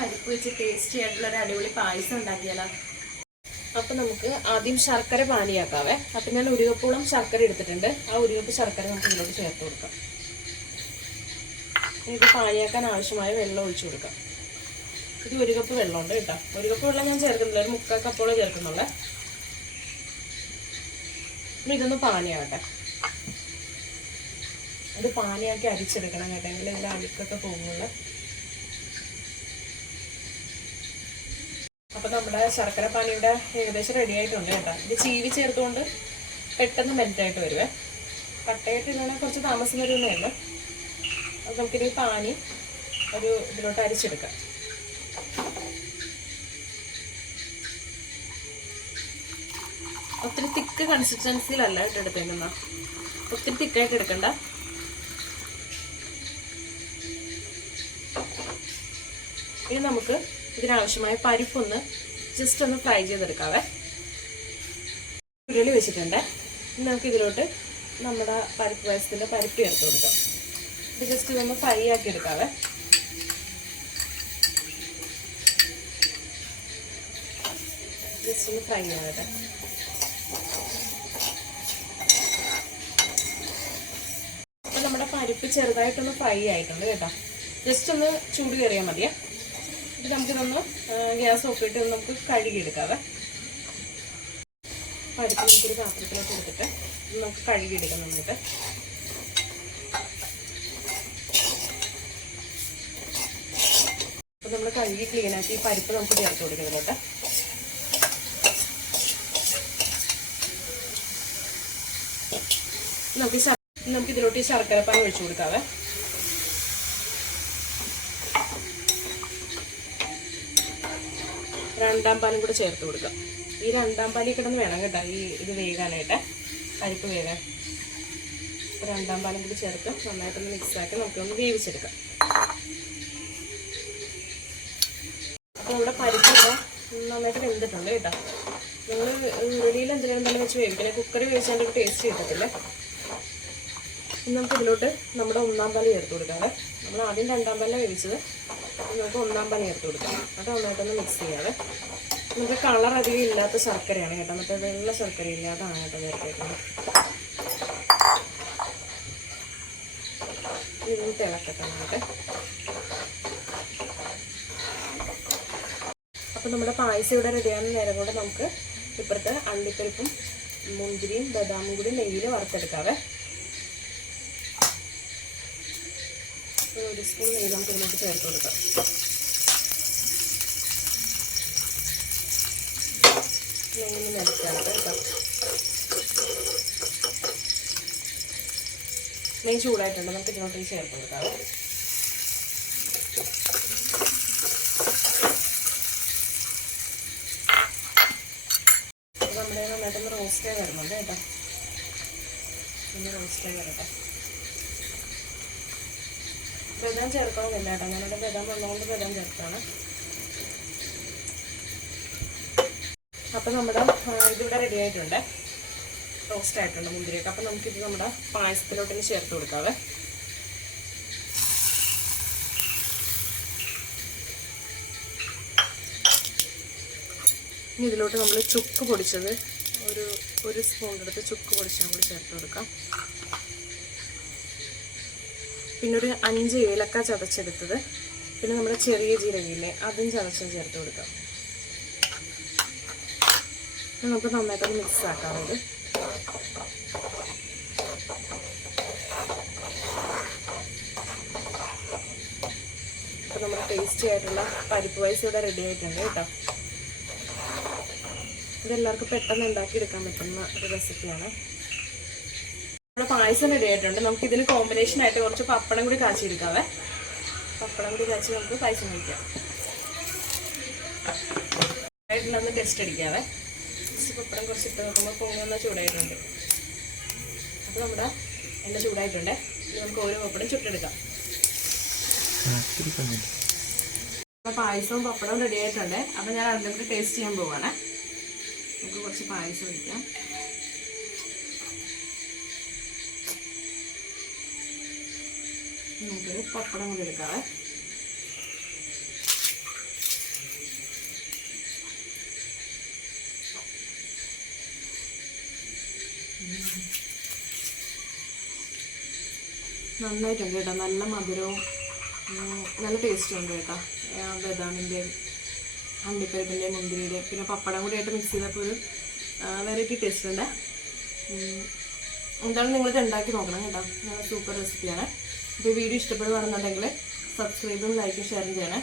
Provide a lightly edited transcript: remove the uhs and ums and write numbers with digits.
പരിപ്പ് വെച്ച് ടേസ്റ്റി ആയിട്ടുള്ള ഒരു അടിപൊളി പായസം ഉണ്ടാക്കിയാലോ. അപ്പം നമുക്ക് ആദ്യം ശർക്കര പാനിയാക്കാവേ. അപ്പം ഞാൻ 1 കപ്പോളം ശർക്കര എടുത്തിട്ടുണ്ട്. ആ 1 കപ്പ് ശർക്കര നമുക്ക് ഇതിലോട്ട് ചേർത്ത് കൊടുക്കാം. ഇത് പാനിയാക്കാൻ ആവശ്യമായ വെള്ളം ഒഴിച്ചു കൊടുക്കാം. ഇത് 1 കപ്പ് വെള്ളമുണ്ട് കേട്ടോ. 1 കപ്പ് വെള്ളം ഞാൻ ചേർക്കുന്നില്ല, ഒരു 3/4 കപ്പോളം ചേർക്കുന്നുള്ളേ. ഇനി ഇതൊന്ന് പാനിയാകട്ടെ. ഇത് പാനിയാക്കി അരിച്ചെടുക്കണം കേട്ടോ, എങ്കിൽ ഇതിൽ അഴുക്കൊക്കെ പോകുന്നുള്ളൂ. അപ്പം നമ്മുടെ ശർക്കര പാനിയുടെ ഏകദേശം റെഡി ആയിട്ടുണ്ട് കേട്ടോ. ഇത് ചീവി ചേർത്തുകൊണ്ട് പെട്ടെന്ന് മെൽറ്റായിട്ട് വരുവേ. കട്ടയായിട്ട് ഇങ്ങനെ കുറച്ച് താമസം വരുന്നേ ഉള്ളൂ. അപ്പം നമുക്കിത് പാനി ഒരു ഇതിലോട്ട് അരിച്ചെടുക്കാം. ഒത്തിരി തിക്ക് കൺസിസ്റ്റൻസിയിലല്ല എടുത്തേക്കുന്ന, ഒത്തിരി തിക്കായിട്ട് എടുക്കണ്ട. ഇനി നമുക്ക് ഇതിനാവശ്യമായ പരിപ്പൊന്ന് ജസ്റ്റ് ഒന്ന് ഫ്രൈ ചെയ്തെടുക്കാവേ. ഉരുളി വെച്ചിട്ടുണ്ട്. ഇനി നമുക്ക് ഇതിലോട്ട് നമ്മുടെ പരിപ്പ് പായസത്തിൻ്റെ പരിപ്പ് ചേർത്ത് കൊടുക്കാം. ഇത് ജസ്റ്റ് ഇതൊന്ന് ഫ്രൈ ആക്കി എടുക്കാവേ. ജസ്റ്റ് ഒന്ന് ഫ്രൈ ആകട്ടെ. അപ്പം നമ്മുടെ പരിപ്പ് ചെറുതായിട്ടൊന്ന് ഫ്രൈ ആയിട്ടുണ്ട് കേട്ടോ. ജസ്റ്റ് ഒന്ന് ചൂട് കയറിയാൽ മതിയേ. ഇത് നമുക്കിതൊന്ന് ഗ്യാസ് ഓഫിട്ട് നമുക്ക് കഴുകിയെടുക്കാവേ. പരിപ്പ് നമുക്കൊരു പാത്രത്തിലോട്ട് എടുത്തിട്ട് നമുക്ക് കഴുകിയെടുക്കാം. നമുക്ക് അപ്പം നമ്മൾ കഴുകി ക്ലീനാക്കി ഈ പരിപ്പ് നമുക്ക് ചേർത്ത് കൊടുക്കുന്നതിലോട്ട്. നമുക്ക് ഇതിലോട്ട് ഈ ശർക്കരപ്പാൻ ഒഴിച്ചു കൊടുക്കാവേ. രണ്ടാം പാലും കൂടെ ചേർത്ത് കൊടുക്കാം. ഈ രണ്ടാം പാലിൽ കിടന്ന് വേണം കേട്ടോ ഇത് വേകാനായിട്ട്, പരിപ്പ് വേകാൻ. രണ്ടാം പാലും കൂടി ചേർത്ത് നന്നായിട്ടൊന്ന് മിക്സാക്കി നമുക്കൊന്ന് വേവിച്ചെടുക്കാം. അപ്പോൾ നമ്മുടെ പരിപ്പൊക്കെ നന്നായിട്ട് വെന്തിട്ടുണ്ട് കേട്ടോ. നിങ്ങൾ ഉരുളിയിൽ എന്തെങ്കിലും വെച്ച് വേവിക്കണേ, കുക്കറി വേവിച്ചതിൻ്റെ ഒരു ടേസ്റ്റ് കിട്ടത്തില്ല. ഇനി നമുക്ക് ഇതിലോട്ട് നമ്മുടെ 1-ാം പാല് ചേർത്ത് കൊടുക്കാവേ. നമ്മൾ ആദ്യം 2-ാം പാലാണ് വേവിച്ചത്. നമുക്ക് 1-ാം പാല് ചേർത്ത് കൊടുക്കാം. അത് നന്നായിട്ടൊന്ന് മിക്സ് ചെയ്യാവേ. നമുക്ക് കളർ അധികം ഇല്ലാത്ത ശർക്കരയാണ് കേട്ടോ, മറ്റേ വെള്ള ശർക്കര ഇല്ലാതാണ് കേട്ടോ ചേർത്തേക്കുന്നത്. ഇതൊന്ന് തിളക്കട്ടെ നമുക്ക്. അപ്പം നമ്മുടെ പായസം ഇവിടെ റെഡിയാകുന്ന നേരം കൊണ്ട് നമുക്ക് ഇപ്പുറത്ത് അണ്ടിപ്പരിപ്പും മുന്തിരിയും ബദാമും കൂടി നെയ്യിൽ വറുത്തെടുക്കാവേ. 1 സ്പൂൺ നെയ്യ് നമുക്ക് ഇതിനോട്ട് ചേർത്ത് കൊടുക്കാം. നെയ്യിൽ നിരക്കാണ് കേട്ടോ. നെയ്യ് ചൂടായിട്ടുണ്ട്, നമുക്ക് ഇതിനോട്ട് ചേർത്ത് കൊടുക്കാം. നമ്മുടെ നന്നായിട്ടൊന്ന് റോസ്റ്റായി വരുന്നുണ്ട് കേട്ടോ. ഒന്ന് റോസ്റ്റായി വരട്ടെ. ബദാം ചേർക്കണമെന്നില്ല കേട്ടോ, ഞാനിവിടെ ബദാം വന്നുകൊണ്ട് ബദാം ചേർത്താണ്. അപ്പം നമ്മുടെ ഇതിവിടെ റെഡി ആയിട്ടുണ്ട്, റോസ്റ്റ് ആയിട്ടുണ്ട് മുന്തിരിയൊക്കെ. അപ്പം നമുക്കിത് നമ്മുടെ പായസത്തിലോട്ട് ചേർത്ത് കൊടുക്കാവേ. ഇനി ഇതിലോട്ട് നമ്മൾ ചുക്ക് പൊടിച്ചത് ഒരു സ്പൂൺ എടുത്ത് ചുക്ക് പൊടിച്ചത് നമ്മൾ ചേർത്ത് കൊടുക്കാം. പിന്നെ ഒരു 5 ഏലക്ക ചതച്ചെടുത്തത്, പിന്നെ നമ്മുടെ ചെറിയ ജീരകയില്ലേ അതും ചതച്ച് ചേർത്ത് കൊടുക്കാം. നമുക്ക് നന്നായിട്ടൊന്ന് മിക്സ് ആക്കാറുണ്ട്. അപ്പോൾ നമ്മുടെ ടേസ്റ്റി ആയിട്ടുള്ള പരിപ്പ് പായസം ഇവിടെ റെഡി ആയിട്ടുണ്ട് കേട്ടോ. ഇതെല്ലാവർക്കും പെട്ടെന്ന് ഉണ്ടാക്കിയെടുക്കാൻ പറ്റുന്ന ഒരു റെസിപ്പിയാണ്. നമ്മുടെ പായസം റെഡി ആയിട്ടുണ്ട്. നമുക്ക് ഇതിന് കോമ്പിനേഷൻ ആയിട്ട് കുറച്ച് പപ്പടം കൂടി കാച്ചിയെടുക്കാവേ. പപ്പടം കൂടി കാച്ചി നമുക്ക് പായസം കഴിക്കാം. ആയിട്ടുണ്ടെന്ന് ടെസ്റ്റ് അടിക്കാവേ. പപ്പടം കുറച്ച് ഇട്ട് നോക്കുമ്പോൾ പൊങ്ങുന്ന ചൂടായിട്ടുണ്ട്. അപ്പോൾ നമ്മുടെ എണ്ണ ചൂടായിട്ടുണ്ട്. ഇനി നമുക്ക് ഓരോ പപ്പടം ചുട്ടെടുക്കാം. അപ്പോൾ പായസവും പപ്പടവും റെഡി ആയിട്ടുണ്ട്. അപ്പോൾ ഞാൻ അതിലേക്ക് ടേസ്റ്റ് ചെയ്യാൻ പോവാണ്. നമുക്ക് കുറച്ച് പായസം ഒഴിക്കാം. നമുക്കൊരു പപ്പടം കൂടി എടുക്കാവേ. നന്നായിട്ടുണ്ട് കേട്ടോ, നല്ല മധുരവും നല്ല ടേസ്റ്റും ഉണ്ട് കേട്ടോ. ബദാമിൻ്റെയും അണ്ടിപ്പരിപ്പിൻ്റെയും മുന്തിരിയുടെയും പിന്നെ പപ്പടം കൂടി ആയിട്ട് മിക്സ് ചെയ്തപ്പോൾ ഒരു വെറൈറ്റി ടേസ്റ്റ് ഉണ്ട്. എന്തായാലും നിങ്ങളിത് ഉണ്ടാക്കി നോക്കണം കേട്ടോ, നല്ല സൂപ്പർ റെസിപ്പിയാണ്. അപ്പോൾ വീഡിയോ ഇഷ്ടപ്പെടുകയാണെന്നുണ്ടെങ്കിൽ സബ്സ്ക്രൈബും ലൈക്കും ഷെയറും ചെയ്യണേ.